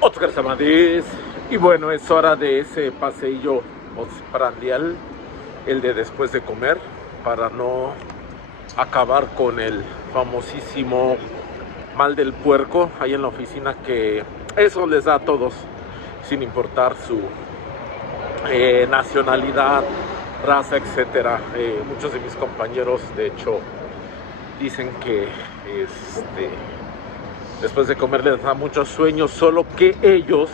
Oscar Samadís. Y bueno, es hora de ese paseillo postprandial, el de después de comer, para no acabar con el famosísimo mal del puerco ahí en la oficina, que eso les da a todos, sin importar su nacionalidad, raza, etcétera. Muchos de mis compañeros, de hecho, dicen que después de comer les da mucho sueño, solo que ellos,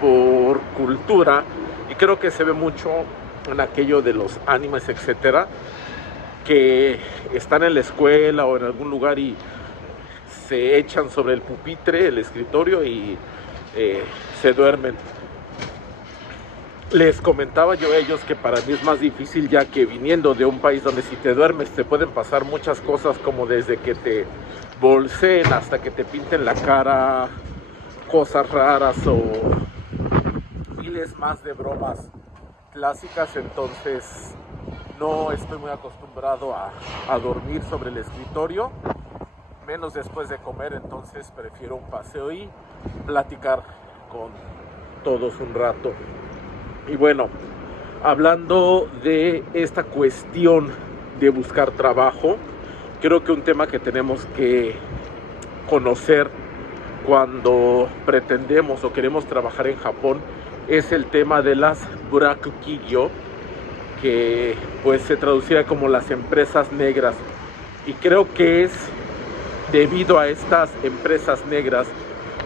por cultura, y creo que se ve mucho en aquello de los animes, etcétera, que están en la escuela o en algún lugar y se echan sobre el pupitre, el escritorio, y se duermen. Les comentaba yo a ellos que para mí es más difícil, ya que viniendo de un país donde si te duermes te pueden pasar muchas cosas, como desde que te bolseen hasta que te pinten la cara, cosas raras o miles más de bromas clásicas. Entonces no estoy muy acostumbrado a dormir sobre el escritorio, menos después de comer. Entonces prefiero un paseo y platicar con todos un rato. Y bueno, hablando de esta cuestión de buscar trabajo, creo que un tema que tenemos que conocer cuando pretendemos o queremos trabajar en Japón es el tema de las Burakugyo, que pues se traduciría como las empresas negras. Y creo que es debido a estas empresas negras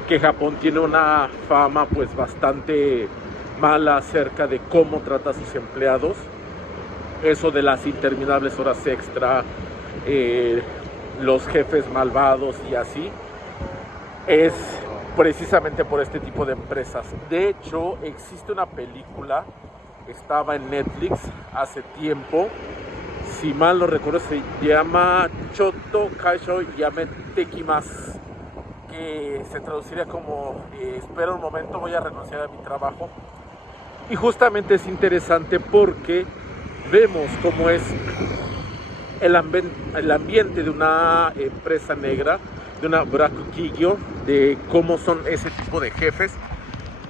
que Japón tiene una fama pues bastante mala acerca de cómo trata a sus empleados. Eso de las interminables horas extra, los jefes malvados y así, es precisamente por este tipo de empresas. De hecho, existe una película, estaba en Netflix hace tiempo, si mal no recuerdo, se llama Choto Kaisho Yame Tekimasu, que se traduciría como espera un momento, voy a renunciar a mi trabajo. Y justamente es interesante porque vemos cómo es el ambiente de una empresa negra, de una Burakugyo, de cómo son ese tipo de jefes.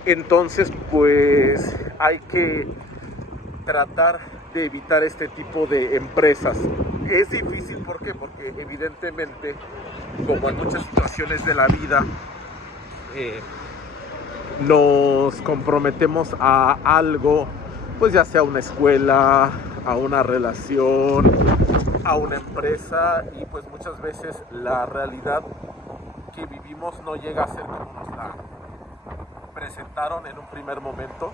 Entonces pues hay que tratar de evitar este tipo de empresas. Es difícil, ¿por qué? Porque evidentemente, como en muchas situaciones de la vida, nos comprometemos a algo, pues ya sea una escuela, a una relación, a una empresa, y pues muchas veces la realidad que vivimos no llega a ser como nos la presentaron en un primer momento.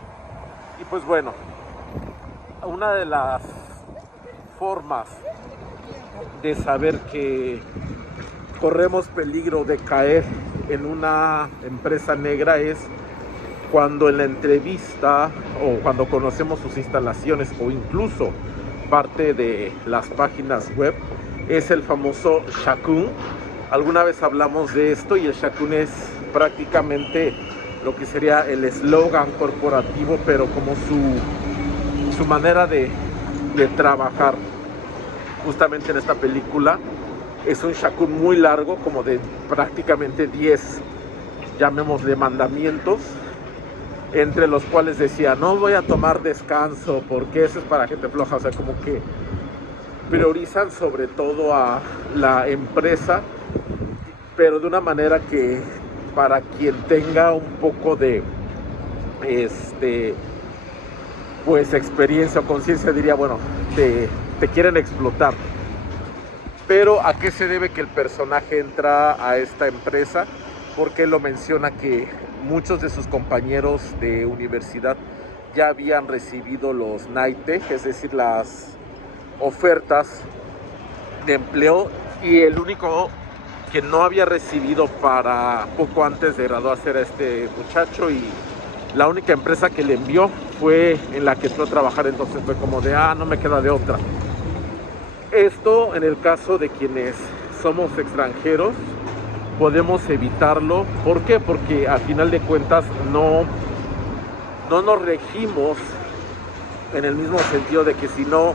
Y pues bueno, una de las formas de saber que corremos peligro de caer en una empresa negra es cuando en la entrevista o cuando conocemos sus instalaciones o incluso parte de las páginas web, es el famoso Shakun. Alguna vez hablamos de esto, y el Shakun es prácticamente lo que sería el eslogan corporativo, pero como su manera de trabajar. Justamente en esta película es un Shakun muy largo, como de prácticamente 10, llamémosle, mandamientos, entre los cuales decía: no voy a tomar descanso porque eso es para gente floja. O sea, como que priorizan sobre todo a la empresa, pero de una manera que para quien tenga un poco de pues experiencia o conciencia diría, bueno, te quieren explotar. Pero ¿a qué se debe que el personaje entra a esta empresa? Porque lo menciona que muchos de sus compañeros de universidad ya habían recibido los Naite, es decir, las ofertas de empleo, y el único que no había recibido para poco antes de graduarse era este muchacho, y la única empresa que le envió fue en la que entró a trabajar. Entonces fue como de, no me queda de otra. Esto, en el caso de quienes somos extranjeros, podemos evitarlo. ¿Por qué? Porque a final de cuentas no nos regimos en el mismo sentido de que si no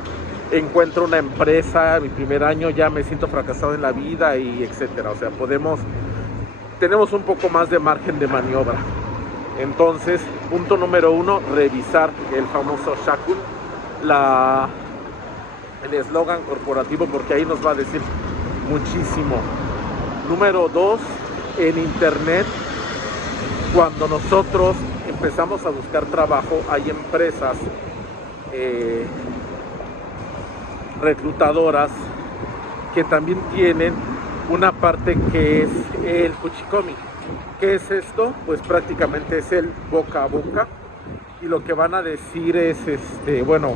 encuentro una empresa mi primer año ya me siento fracasado en la vida, y etcétera. O sea, tenemos un poco más de margen de maniobra. Entonces, punto número 1, revisar el famoso Shakun, el eslogan corporativo, porque ahí nos va a decir muchísimo. Número 2, en internet, cuando nosotros empezamos a buscar trabajo, hay empresas reclutadoras que también tienen una parte que es el Kuchikomi. ¿Qué es esto? Pues prácticamente es el boca a boca, y lo que van a decir es, bueno,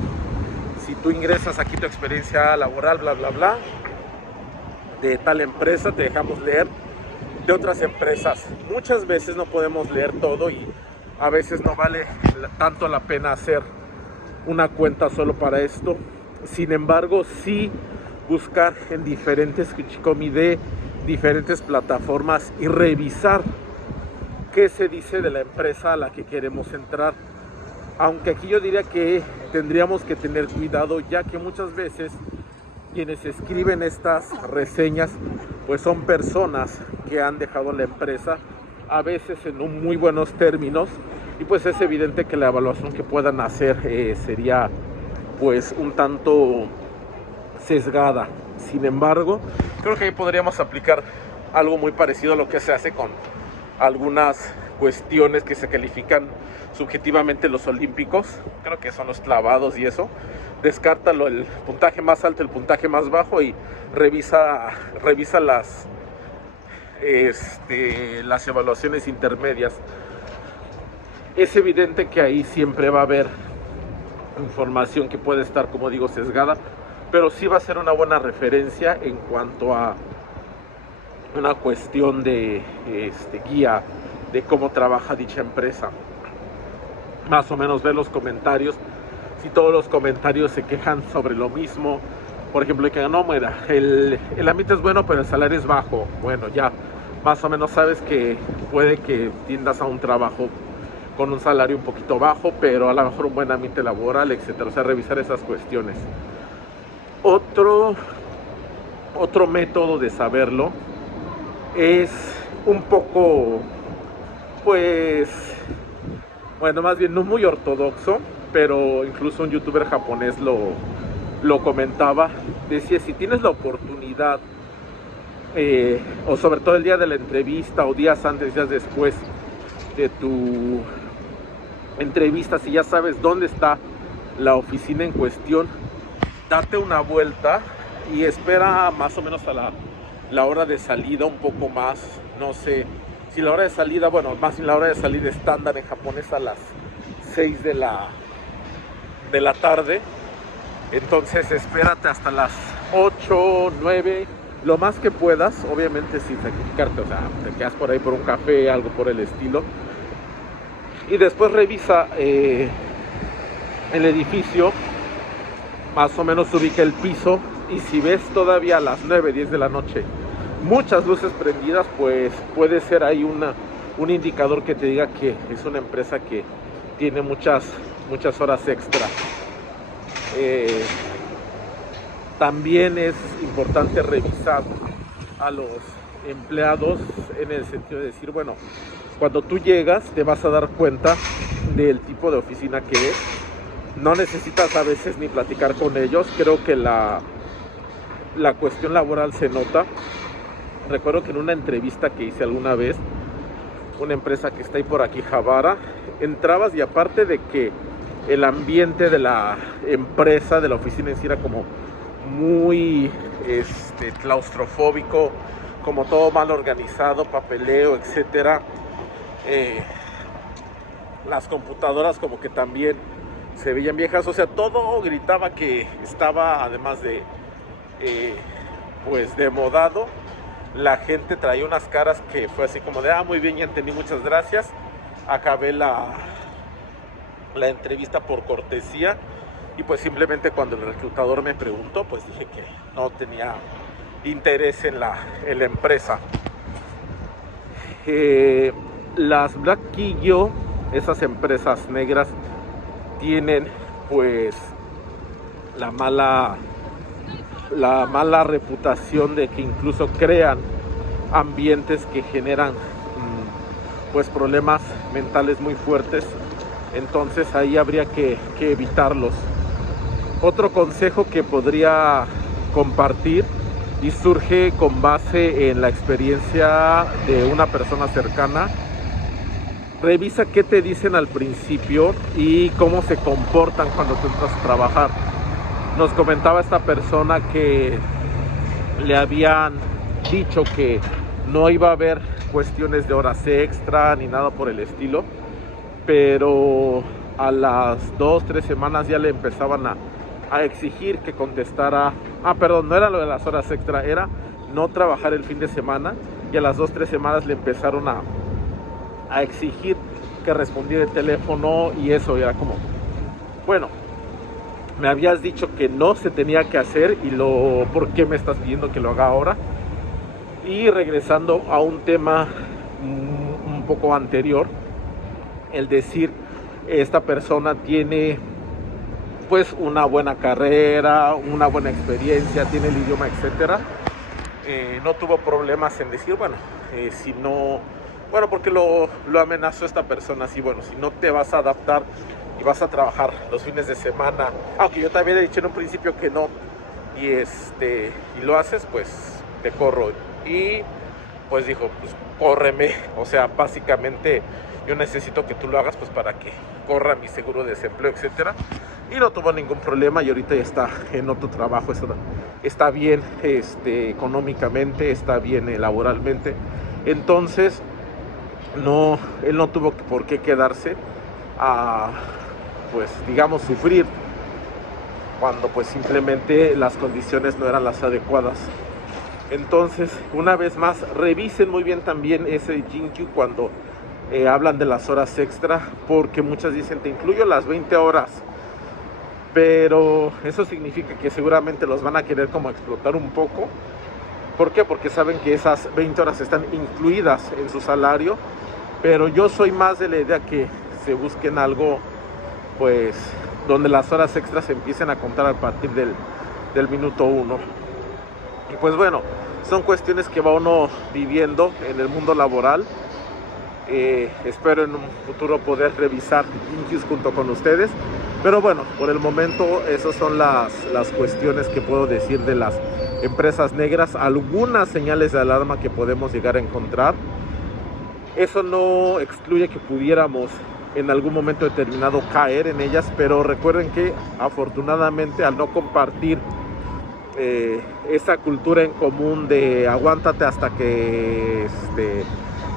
si tú ingresas aquí tu experiencia laboral, bla, bla, bla, de tal empresa, te dejamos leer de otras empresas. Muchas veces no podemos leer todo y a veces no vale tanto la pena hacer una cuenta solo para esto. Sin embargo, sí buscar en diferentes Kuchikomi de diferentes plataformas y revisar qué se dice de la empresa a la que queremos entrar. Aunque aquí yo diría que tendríamos que tener cuidado, ya que muchas veces quienes escriben estas reseñas pues son personas que han dejado la empresa, a veces en muy buenos términos, y pues es evidente que la evaluación que puedan hacer sería pues un tanto sesgada. Sin embargo, creo que ahí podríamos aplicar algo muy parecido a lo que se hace con algunas cuestiones que se califican subjetivamente los olímpicos. Creo que son los clavados y eso. Descártalo el puntaje más alto, el puntaje más bajo, y revisa las evaluaciones intermedias. Es evidente que ahí siempre va a haber información que puede estar, como digo, sesgada, pero sí va a ser una buena referencia en cuanto a una cuestión de guía de cómo trabaja dicha empresa. Más o menos ver los comentarios. Si todos los comentarios se quejan sobre lo mismo, por ejemplo, que no, mira, el ambiente es bueno pero el salario es bajo, bueno, ya más o menos sabes que puede que tiendas a un trabajo con un salario un poquito bajo, pero a lo mejor un buen ambiente laboral, etcétera. O sea, revisar esas cuestiones. Otro método de saberlo es un poco, pues, bueno, más bien no muy ortodoxo, pero incluso un youtuber japonés lo comentaba. Decía, si tienes la oportunidad, o sobre todo el día de la entrevista, o días antes, días después de tu entrevista, si ya sabes dónde está la oficina en cuestión, date una vuelta y espera más o menos a la hora de salida, un poco más, no sé, si la hora de salida, bueno, más bien la hora de salida estándar en Japón es a las 6 de la tarde, entonces espérate hasta las 8, 9, lo más que puedas, obviamente sin sacrificarte, o sea, te quedas por ahí por un café, algo por el estilo, y después revisa el edificio, más o menos ubica el piso, y si ves todavía a las 9, 10 de la noche muchas luces prendidas, pues puede ser ahí un indicador que te diga que es una empresa que tiene muchas horas extra. También es importante revisar a los empleados en el sentido de decir, bueno, cuando tú llegas te vas a dar cuenta del tipo de oficina que es. No necesitas a veces ni platicar con ellos. Creo que la cuestión laboral se nota. Recuerdo que en una entrevista que hice alguna vez, una empresa que está ahí por aquí, Javara, entrabas y aparte de que el ambiente de la empresa, de la oficina en sí, era como muy claustrofóbico, como todo mal organizado, papeleo, etcétera. Las computadoras como que también se veían viejas, o sea, todo gritaba que estaba, además de pues demodado. La gente traía unas caras que fue así como de, muy bien, ya entendí, muchas gracias. Acabé la entrevista por cortesía, y pues simplemente cuando el reclutador me preguntó, pues dije que no tenía interés en la empresa. Las Black Kyo, esas empresas negras, tienen pues la mala reputación de que incluso crean ambientes que generan pues problemas mentales muy fuertes. Entonces ahí habría que evitarlos. Otro consejo que podría compartir, y surge con base en la experiencia de una persona cercana: revisa qué te dicen al principio y cómo se comportan cuando tú entras a trabajar. Nos comentaba esta persona que le habían dicho que no iba a haber cuestiones de horas extra ni nada por el estilo, pero a las 2-3 semanas ya le empezaban a exigir que contestara. Perdón, no era lo de las horas extra, era no trabajar el fin de semana, y a las 2-3 semanas le empezaron a exigir que respondiera el teléfono, y eso era como, bueno, me habías dicho que no se tenía que hacer, y ¿por qué me estás pidiendo que lo haga ahora? Y regresando a un tema un poco anterior, el decir, esta persona tiene pues una buena carrera, una buena experiencia, tiene el idioma, etcétera. No tuvo problemas en decir, bueno, si no, bueno, porque lo amenazó esta persona, así, bueno, si no te vas a adaptar y vas a trabajar los fines de semana, aunque yo te había dicho en un principio que no, y lo haces, pues te corro. Y pues dijo, pues córreme, o sea, básicamente yo necesito que tú lo hagas pues para que corra mi seguro de desempleo, etcétera. Y no tuvo ningún problema, y ahorita ya está en otro trabajo, está bien económicamente, está bien laboralmente. Entonces él no tuvo por qué quedarse a, pues digamos, sufrir cuando pues simplemente las condiciones no eran las adecuadas. Entonces, una vez más, revisen muy bien también ese Jinkyu cuando hablan de las horas extra, porque muchas dicen, te incluyo las 20 horas, pero eso significa que seguramente los van a querer como explotar un poco. ¿Por qué? Porque saben que esas 20 horas están incluidas en su salario, pero yo soy más de la idea que se busquen algo, pues, donde las horas extras se empiecen a contar a partir del minuto 1. Y pues bueno, son cuestiones que va uno viviendo en el mundo laboral. Espero en un futuro poder revisar Jinkyus junto con ustedes, pero bueno, por el momento esas son las cuestiones que puedo decir de las empresas negras, algunas señales de alarma que podemos llegar a encontrar. Eso no excluye que pudiéramos en algún momento determinado caer en ellas, pero recuerden que afortunadamente, al no compartir esa cultura en común de aguántate hasta que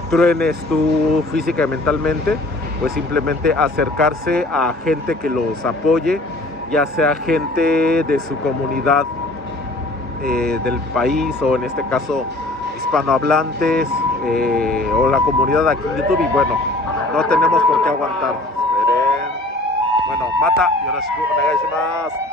truenes tú física y mentalmente, pues simplemente acercarse a gente que los apoye, ya sea gente de su comunidad del país, o en este caso hispanohablantes, o la comunidad aquí en YouTube. Y bueno, no tenemos por qué aguantar. Esperen. Bueno, mata, yoroshiku onegai shimasu.